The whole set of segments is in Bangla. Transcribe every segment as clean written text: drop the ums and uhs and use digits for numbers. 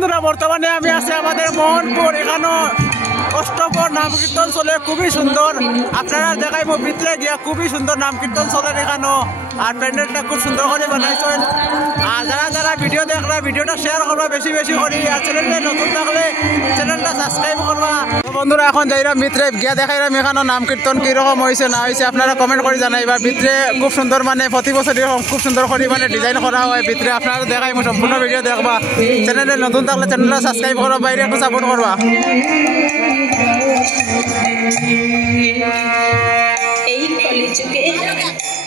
বন্ধুরা বর্তমানে আমি আছি আমাদের মোহনপুর, এখানে অষ্টপ্রহর নাম কীর্তন চলে, খুবই সুন্দর। আপনারা দেখাইব ভিতরে গিয়া, খুবই সুন্দর নাম কীর্তন চলে এখানে। আর প্যান্ডেলটা খুব সুন্দর করে বানাইছেন। আর যারা যারা ভিডিও দেখরা ভিডিওটা শেয়ার করবা বেশি বেশি করি। আর চ্যানেলটা নতুন থাকলে চ্যানেলটা সাবস্ক্রাইব করবা। বন্ধুরা এখন যাইরা ভিতরে গিয়া দেখাইলাম এখানে নাম কীর্তন কিরকম হয়েছে না হয়েছে, আপনারা কমেন্ট করে জানাইবা। ভিতরে খুব সুন্দর, মানে প্রতি বছর এরকম খুব সুন্দর করে মানে ডিজাইন করা হয় ভিতরে। আপনারা দেখাই সম্পূর্ণ ভিডিও দেখবা। চ্যানেলে নতুন থাকলে চ্যানেলটা সাবস্ক্রাইব করবা, বাইরে একটু সাপোর্ট করবা। এই কলিযুগে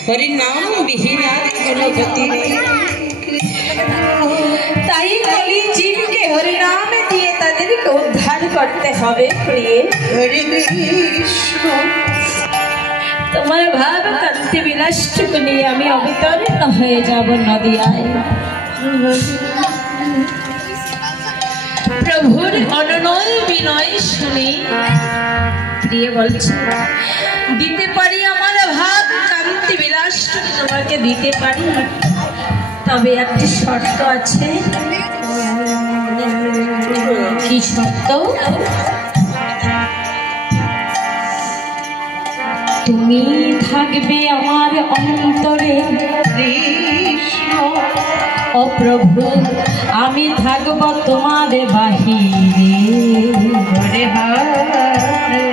হরিনাম বিহীন আর কোনো গতি নেই। তাই কলি জীবকে হরিনাম দিয়ে তাদেরকে উদ্ধার করতে হবে। প্রিয়ে হরে কৃষ্ণ, তোমার ভাব কান্তি বিলাসটুকু নিয়ে আমি অবতরণ হয়ে যাব নদিয়ায়। প্রভুর অননয় বিনয় শুনে প্রিয়ে বলছে, দিতে পারি আমার ভাব কান্তি বিলাস তোমাকে দিতে পারি, তবে একটি শর্ত আছে। কি শর্ত? তুমি থাকবে আমার অন্তরে কৃষ্ণ, ও প্রভু আমি থাকব তোমার বাহিরে। হরে হরে।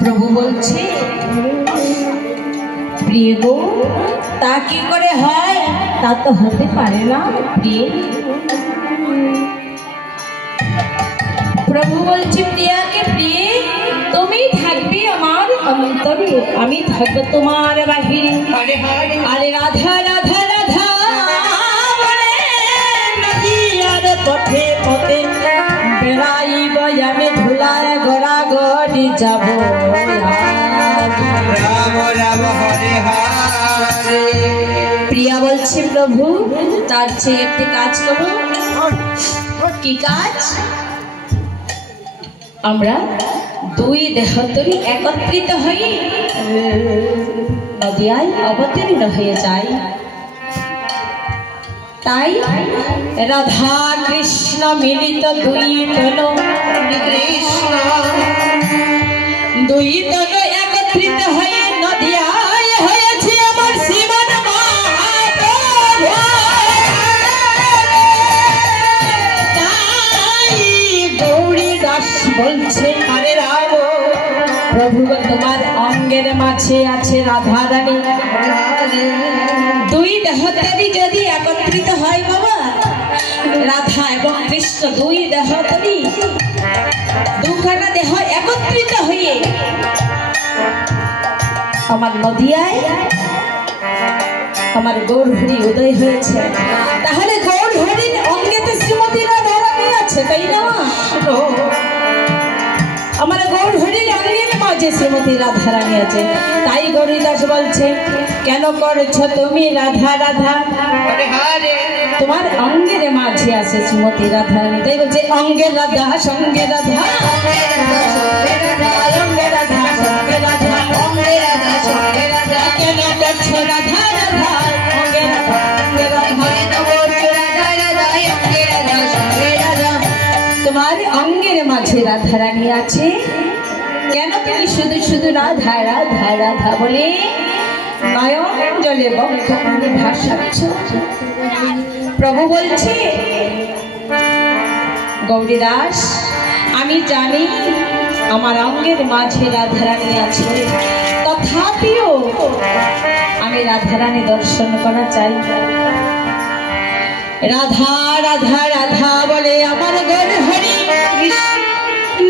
প্রভু বলছে, প্রিয় গো তা কি করে হয়? তা তো হতে পারে না প্রিয়। প্রভু বলছে প্রিয়াকে, প্রিয়ে তুমি থাকবে আমার অন্তরে, আমি থাকবো তোমার বাহিরে। আরে রাধা রাধা রাধা বলে নদীয়ার পথে পথে বেড়াইব আমি, ধুলায় গড়া গড়ি যাব। প্রিয়া বলছে, প্রভু তার চেয়ে একটি কাজ করো। কি কাজ? আমরা দুই দেহতরি একত্রিত হয়ে নদিয়ায় অবতীর্ণ হয়ে যাই। তাই রাধা কৃষ্ণ মিলিত দুই তন, কৃষ্ণ দুই তন একত্রিত হয়ে নদিয়ায় হয়েছে আমার শ্রীমান মহাপ্রভু। তাই গৌরী দাস বলছে, আরে রাম প্রভু তোমার অঙ্গের মাঝে আছে রাধা রানী। দুই দেহতরি যদি একত্রিত হয় বাবা, রাধা এবং কৃষ্ণ দুই দেহতরি, দুখানা দেহ একত্রিত হয়ে আমার নদিয়ায় আমার গৌরহরি উদয় হয়েছে। তাহলে গৌরহরির অঙ্গেতে শ্রীমতী রাধা রানী আছে, তাই না? আমার গৌরহরির অঙ্গের মাঝে শ্রীমতী রাধা রানী আছে। তাই গৌরীদাস বলছে, কেন করছো তুমি রাধা রাধা? তোমার অঙ্গের মাঝে আছে শ্রীমতী রাধা রানী। তাই বলছে, অঙ্গের রাধা সঙ্গে রাধা, অঙ্গে রাধা সঙ্গে রাধা, অঙ্গে রাধা সঙ্গে রাধা, কেন করছো রাধা রাধা? অঙ্গে রাধা সঙ্গে রাধা, তোমার অঙ্গের মাঝে রাধা রানী আছে, কেন তুমি শুধু শুধু রাধা রাধা রাধা বলে নয়ন জলে বক্ষ পানি ভাসাচ্ছ? প্রভু বলছে, গৌরীদাস আমি জানি আমার অঙ্গের মাঝে রাধারানী আছে, তথাপিও আমি রাধারানী দর্শন করা চাই। রাধা রাধা রাধা বলে আমার গৌরহরি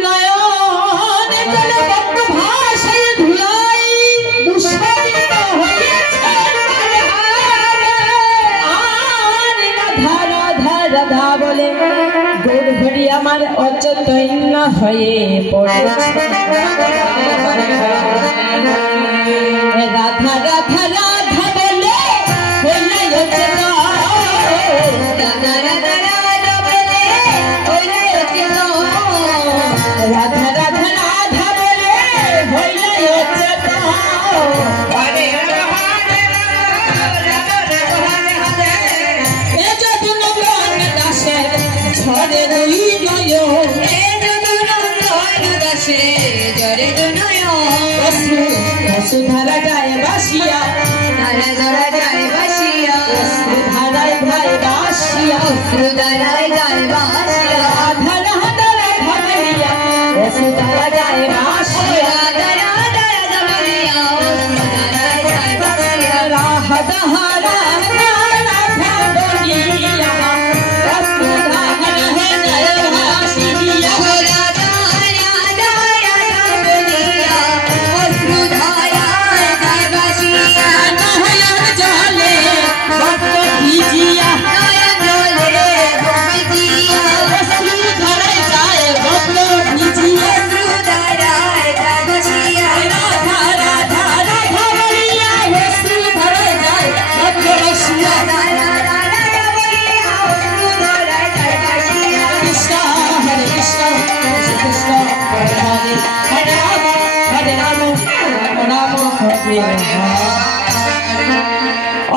নয়ন জলে বক্ষ ভাসায় ধুলাই দুঃসারিত হয়েছে। আর রাধা রাধা রাধা বলে গৌরহরি আমার অচৈতন্য হয়ে পড়েছে। রাধা রাধা রাধা বলে রাধা রাধা রাধা বলে রাধা রাধা রাধা বলে হইলে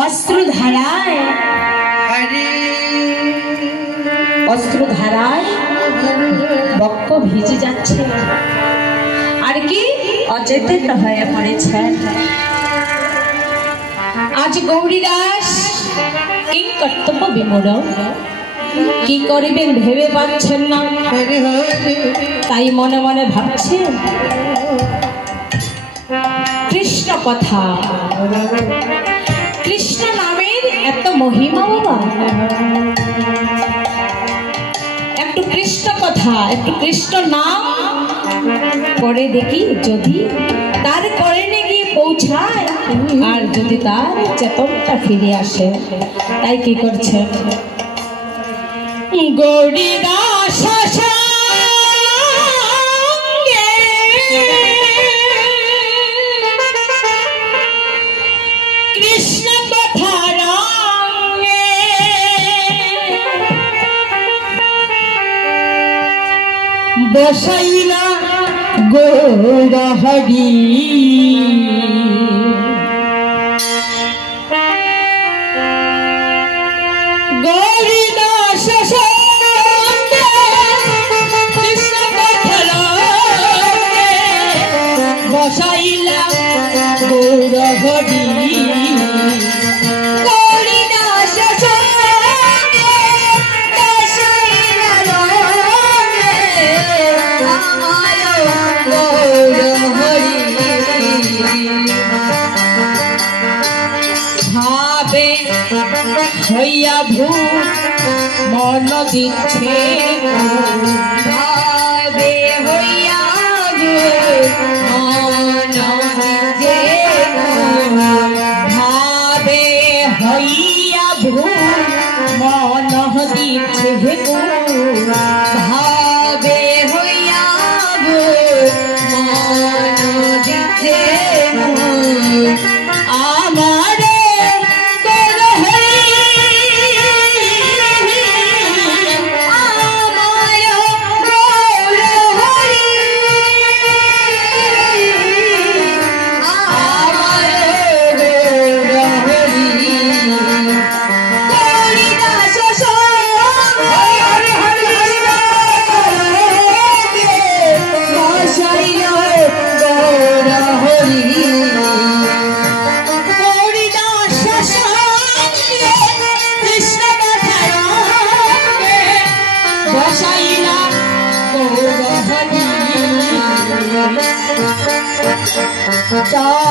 অস্ত্রধারায় অস্ত্রধারায় বক্ষ ভিজে যাচ্ছে আর কি অচেতন হয়ে পড়েছেন। আজ গৌরীদাস কি কর্তব্য বিমূঢ়, কি করিবেন ভেবে পাচ্ছেন না, তাই মনে মনে ভাবছেন কৃষ্ণ কথা, কৃষ্ণ নামের এত মহিমা বাবা, একটু কৃষ্ণ কথা, একটু কৃষ্ণ নাম করে দেখি যদি তার করণে গিয়ে পৌঁছায় আর যদি তার চেতনটা ফিরে আসে। তাই কি করছে গৌরীদাস কৃষ্ণ কথা রঙে বসাইলা গৌর হরি, গৌরীদাস কৃষ্ণ কথা রঙে বসাইলা গৌর হরি, গৌরীদাস ভাবে হইয়া ভূত মন দিচ্ছে, ভাবে হইয়া ভূত মন দিচ্ছে, ভাবে হইয়া ভূত মন দিচ্ছে, ভাবে হইয়া ভূত মন দিচ্ছে আমার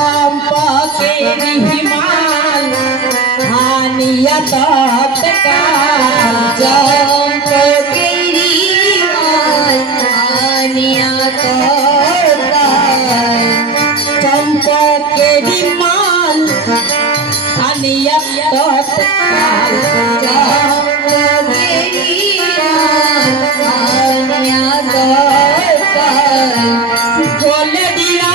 चंपकेर हिमाल हानिया तत्काल, चंपकेर हिमाल हानिया तत्काल, चंपकेर हिमाल हानिया तत्काल, चंपकेर हिमाल हानिया तत्काल, बोले दिया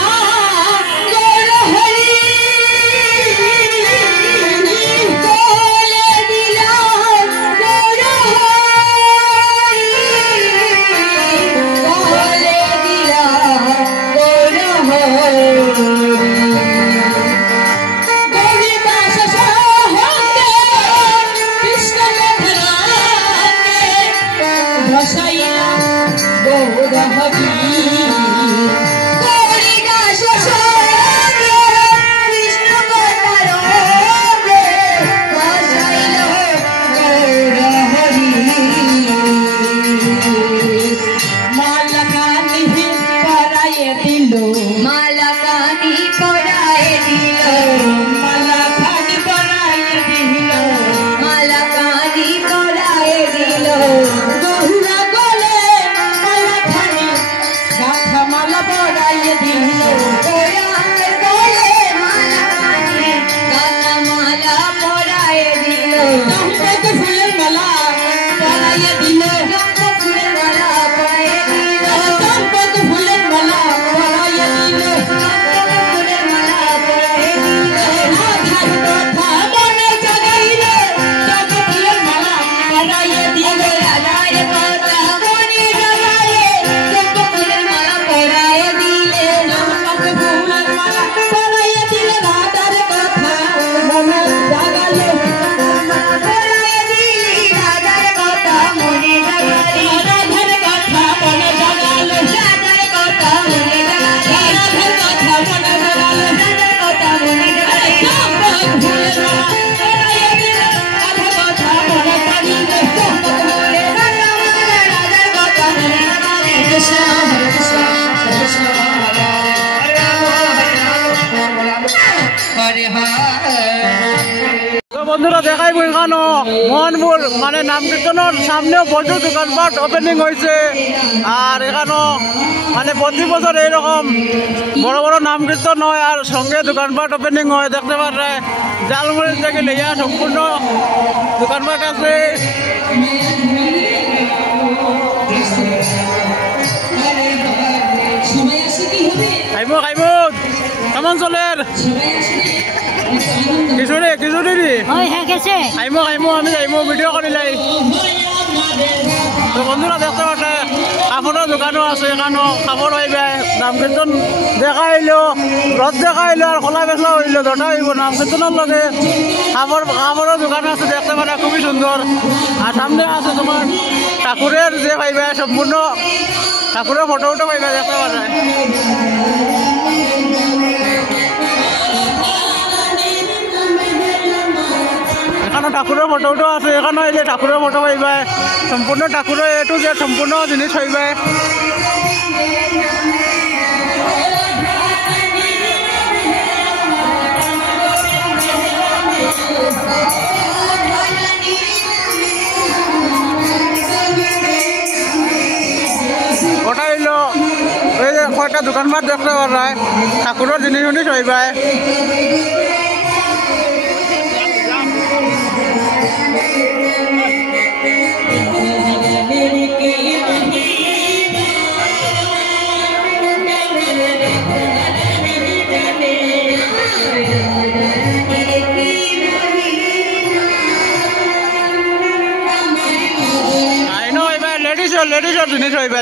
বন্ধুরা দেখাইব এখানো মোহনপুর মানে নাম কীর্তনের সামনেও প্রচুর দোকানপাট ওপেনিং হয়েছে। আর এখানো মানে প্রতি বছর এইরকম বড় বড় নাম কীর্তন হয় আর সঙ্গে দোকানপাট ওপেনিং হয়। দেখতে পারে জালমুড়ি থেকে লেয়া সম্পূর্ণ দোকানপাট আছে। খাইব খাইব কেমন চলের খিচুড়ি খিচুড়ি দি খাইব খাইব আমি যাইব ভিডিও করিলাই। তো বন্ধুরা দেখতে পাচ্ছে কাপড়ের দোকানও আছে এখানো কাপড় হইবে নাম কীর্তন দেখা হইলো রথ দেখা হইলো আর খোলা বেচা হইলো দুটা হইব নাম কীর্তনের লগে কাপড়ের দোকান আছে দেখতে পারে খুবই সুন্দর। আর সামনে আছে তোমার ঠাকুরের যে পাইবে সম্পূর্ণ ঠাকুরের ফটো উঠে পাইবে দেখতে পারে। এখানে ঠাকুরের ফটো উঠো আছে এখানে এলে ঠাকুরের ফটো পাইবে সম্পূর্ণ ঠাকুরের এটু যে সম্পূর্ণ জিনিস হইবে। ওটা হইলো এই যে কয়টা দোকানপাট দেখতে পারে ঠাকুরের জিনিস জিনিস হইবে। লেডিসের জিনিস হইবে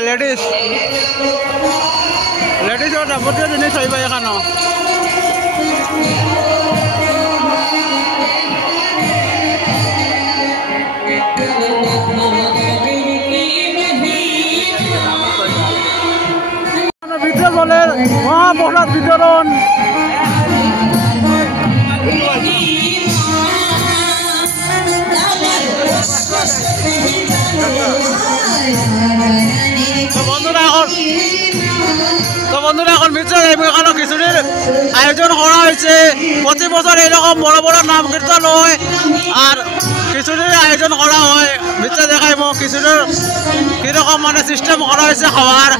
লেডিসের যাবতীয় জিনিস হইবে এখানো। ভিতরে জলের মহাপ্রসাদ বিতরণ বন্ধুরা এখন মিত্র এখানে খিচুড়ির আয়োজন করা হয়েছে। প্রতি বছর এরকম বড় বড় নাম কীর্তন হয় আর খিচুড়ির আয়োজন করা হয়। মিত্র দেখাইব খিচুড়ির কিরকম মানে সিস্টেম করা হয়েছে খাওয়ার।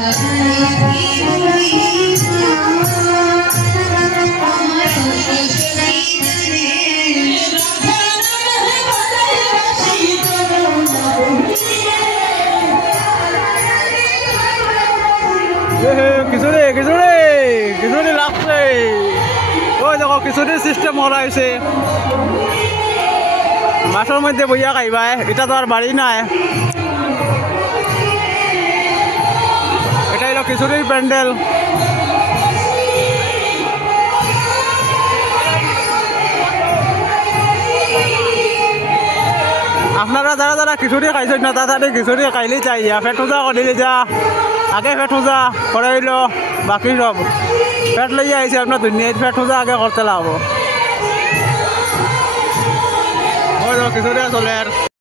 খিচুড়ি খিচুড়ি খিচুড়ি লাগছে ওই দেখো খিচুড়ির সিস্টেম করা হয়েছে। মাছের মধ্যে বইয়া খাইবা এটা তো আর বাড়ি নাই। এটা হলো খিচুড়ির প্যান্ডেল। আপনারা যারা যারা খিচুড়ি খাইছেন না তাড়াতাড়ি খিচুড়ি খাইলেই চাই পেট পূজা করিলে যা আগে পেট পূজা করে হইল বাকি সব পেট লইয়া আইছে আপনার দুনিয়ায় পেট পূজা আগে করতে লাগবো। খিচুড়ি চলে